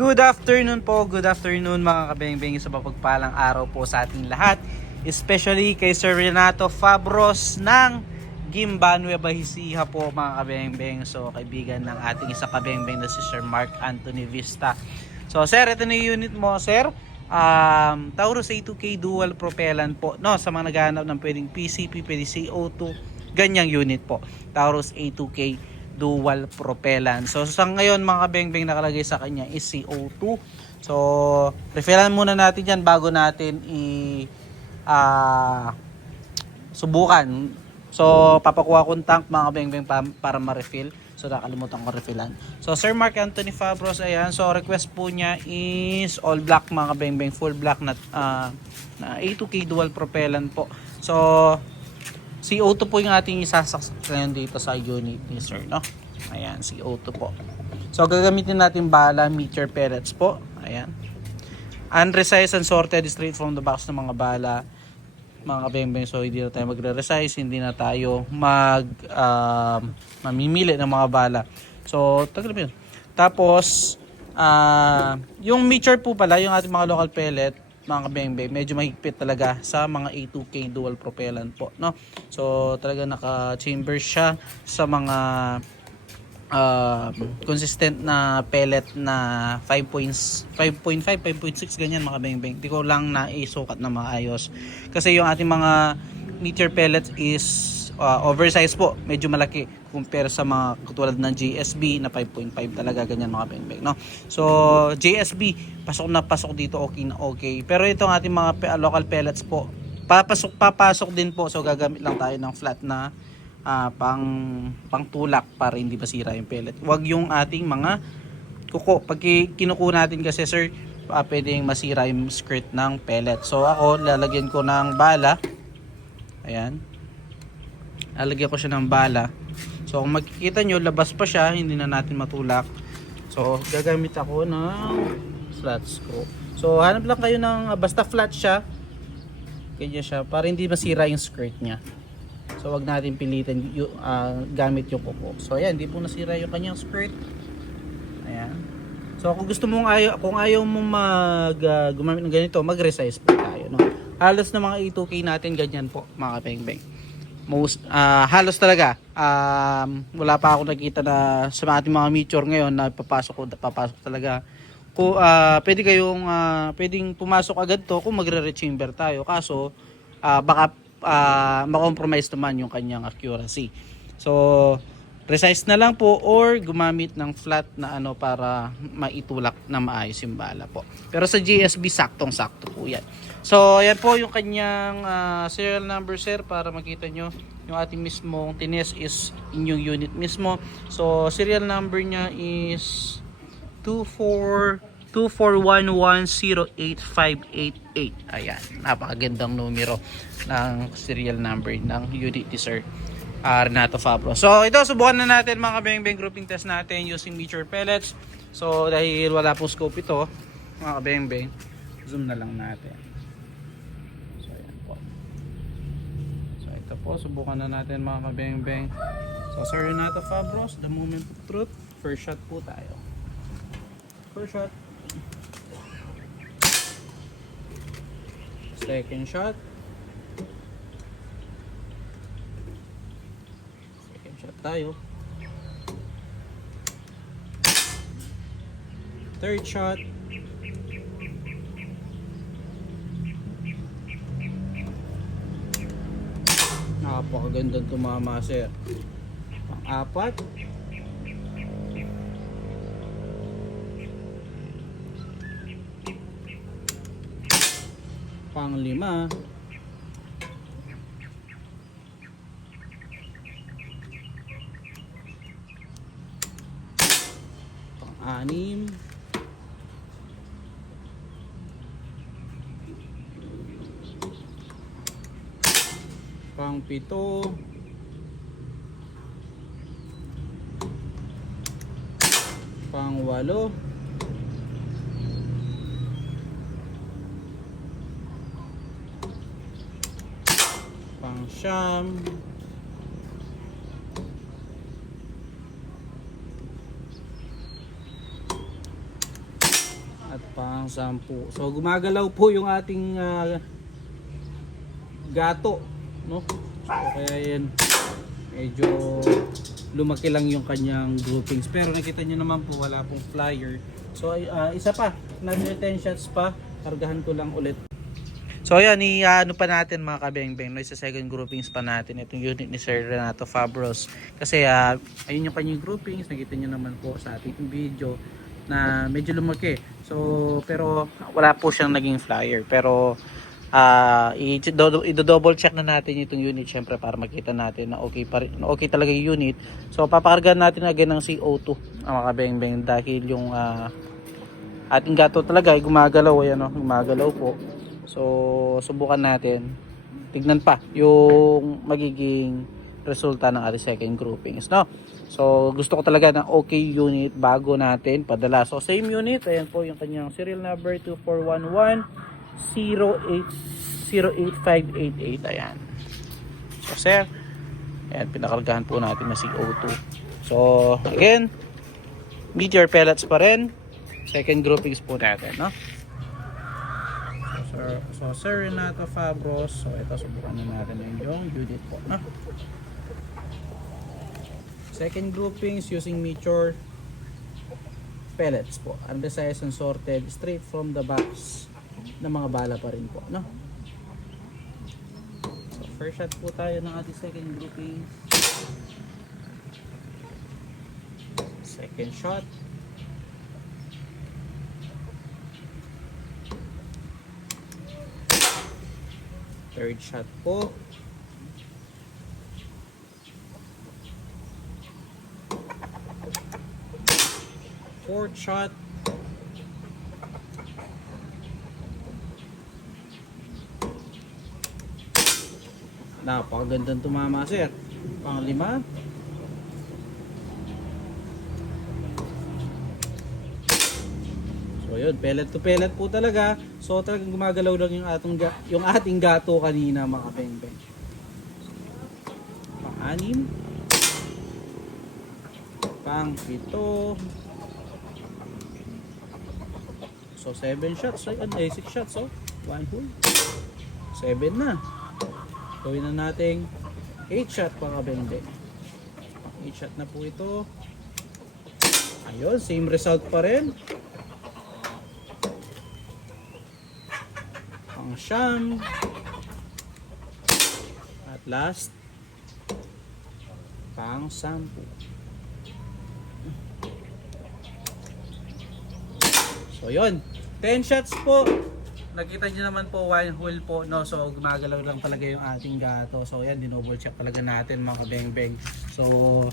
Good afternoon po, good afternoon mga kabeng-beng sa mapagpalang araw po sa ating lahat. Especially kay Sir Renato Fabros ng Gimba, Nueva Ecija po mga kabeng-beng. So kaibigan ng ating isa kabeng-beng na si Sir Mark Anthony Vista. So sir, ito na yung unit mo sir. Taurus A2K dual propellant po. No, sa mga naghahanap ng pwedeng PCP, pwede CO2, ganyang unit po. Taurus A2K dual propellant. So sa ngayon mga kabeng-beng nakalagay sa kanya is CO2. So refillan muna natin yan bago natin subukan. So papakuha kong tank mga kabeng-beng para ma-refill. So nakalimutan ko refillan. So Sir Mark Anthony Fabros, ayan. So request po niya is all black mga kabeng-beng, full black na A2K dual propellant po. So CO2 po yung ating isasak ngayon dito sa unit ni sir, no? Ayan, CO2 po. So gagamitin natin bala meter pellets po. Ayan. Unresized and sorted straight from the box ng mga bala. Mga kabeng-beng, so hindi na tayo magre-resize, hindi na tayo mamimili ng mga bala. So tagal yun. Tapos yung meter po pala, yung ating mga local pellet, mga kabeng-beng, medyo mahigpit talaga sa mga A2K dual propellant po, no? So talaga naka-chamber siya sa mga consistent na pellet na 5.5, 5.6 ganyan mga kabeng-beng. Hindi ko lang na isukat na maayos kasi yung ating mga meter pellets is oversized po, medyo malaki compare sa mga katulad ng JSB na 5.5 talaga ganyan mga beng-beng, no? So JSB pasok na pasok dito, okay na okay. Pero itong ating mga local pellets po, papasok din po. So gagamit lang tayo ng flat na pang tulak para hindi masira yung pellet. Huwag yung ating mga kuko. Pag kinuko natin kasi sir, pwedeng masira yung skirt ng pellet. So ako lalagyan ko ng bala. Ayan. Lalagyan ko siya ng bala. So kung makikita nyo, labas pa siya, hindi na natin matulak. So gagamit ako ng flat screw. So hanap lang kayo ng basta flat siya. Ganyan siya para hindi masira yung skirt niya. So wag natin pilitin gamit yung kuko. So ayan, hindi po nasira yung kanyang skirt. Ayan. So kung gusto mong kung ayaw mong gumamit ng ganito, mag-resize po tayo, no? Halos na mga A2K natin ganyan po mga kabeng-beng. Halos talaga wala pa ako nakita na sa ating mga meteor ngayon na papasok talaga. Kung pwede kayong pwedeng pumasok agad to kung magre-rechamber tayo, kaso baka ma-compromise naman yung kanyang accuracy. So resize na lang po or gumamit ng flat na para maitulak na maayos yung bala po. Pero sa GSB saktong-sakto po yan. So ayan po yung kanyang serial number sir, para makita nyo yung ating mismong tines is inyong unit mismo. So serial number niya is 241108588. Ayan, napakagandang numero ng serial number ng unit ni sir Renato Fabros. So ito, subukan na natin mga kabeng-beng, grouping test natin using meter pellets. So dahil wala po scope ito mga kabeng-beng, zoom na lang natin. So ayan po. So ito po, subukan na natin mga kabeng-beng. So Sir Renato Fabros, the moment of truth. First shot po tayo. First shot. Second shot. Tayo. Third shot. Napakagandang tumama sir. Pang-apat. Pang-lima. Anim. Pang-pito. Pang-walo. Pang-siyam. Pang 10. So gumagalaw po yung ating gato, no? So kaya yan, medyo lumaki lang yung kanyang groupings. Pero nakita nyo naman po, wala pong flyer. So isa pa, another 10 shots pa, kargahan ko lang ulit. So ayan, ano pa natin mga kabeng-beng, no, sa second groupings pa natin itong unit ni Sir Renato Fabros. Kasi ayun yung kanyang groupings, nakita nyo naman po sa ating video na medyo lumaki. So pero wala po siyang naging flyer. Pero i-double check na natin itong unit syempre para makita natin na okay pa rin, okay talaga yung unit. So papakargahan natin again ng CO2 mga kabeng-beng dahil yung ating gato talaga ay gumagalaw, ayan, no? Gumagalaw po. So subukan natin, tignan pa yung magiging resulta ng ating second groupings, no? So gusto ko talaga ng okay unit bago natin padala. So same unit, ayan po yung kanyang serial number 2411-0808588. Ayan. So sir, ayan, pinakargahan po natin na CO2. So again, meteor pellets pa rin, second groupings po natin, no? So Sir Renato Fabros, so ito subukan na natin yung unit po, no? Second groupings using meteor pellets po, unresized and sorted straight from the box na mga bala pa rin po, no? So first shot po tayo ng ating second grouping. Second shot. Third shot po. Fourth shot. Napakagandang tumama sir. Pang-5. So yun, pellet to pellet po talaga. So talagang gumagalaw lang yung ating gato kanina mga kabeng-beng. Pang-6. Pang-7. So 7 shots, 6 shots, so 1 hole. 7 na. Gawin na nating 8 shot mga kabeng-beng. 8 shot na po ito. Ayun, same result pa rin. Pang-9. At last, pang-10. So yun, 10 shots po. Nakita nyo naman po, 1 hole po, no? So gumagalaw lang talaga yung ating gato. So yan, dinoble check talaga natin mga kabeng-beng. So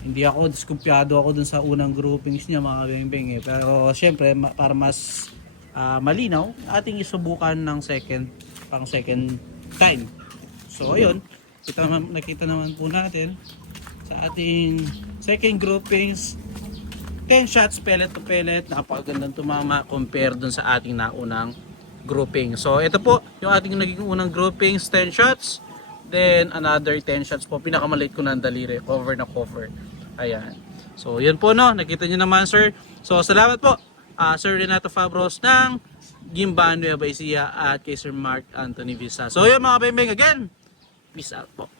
hindi ako, diskumpiyado ako dun sa unang groupings niya mga kabeng-beng eh. Pero syempre, para mas malinaw, ating isubukan ng pang second time. So ayun, nakita naman po natin sa ating second groupings, 10 shots pellet to pellet, napakagandang tumama compare dun sa ating naunang grouping. So ito po yung ating naging unang groupings, 10 shots, then another 10 shots po, pinakamaliit ko ng daliri, cover na cover. Ayan. So yun po, no, nakita nyo naman sir. So salamat po Sir Renato Fabros ng Gimban, Nueva Ecija at kay Sir Mark Anthony Visa. So yun mga bembeng, again, peace out po.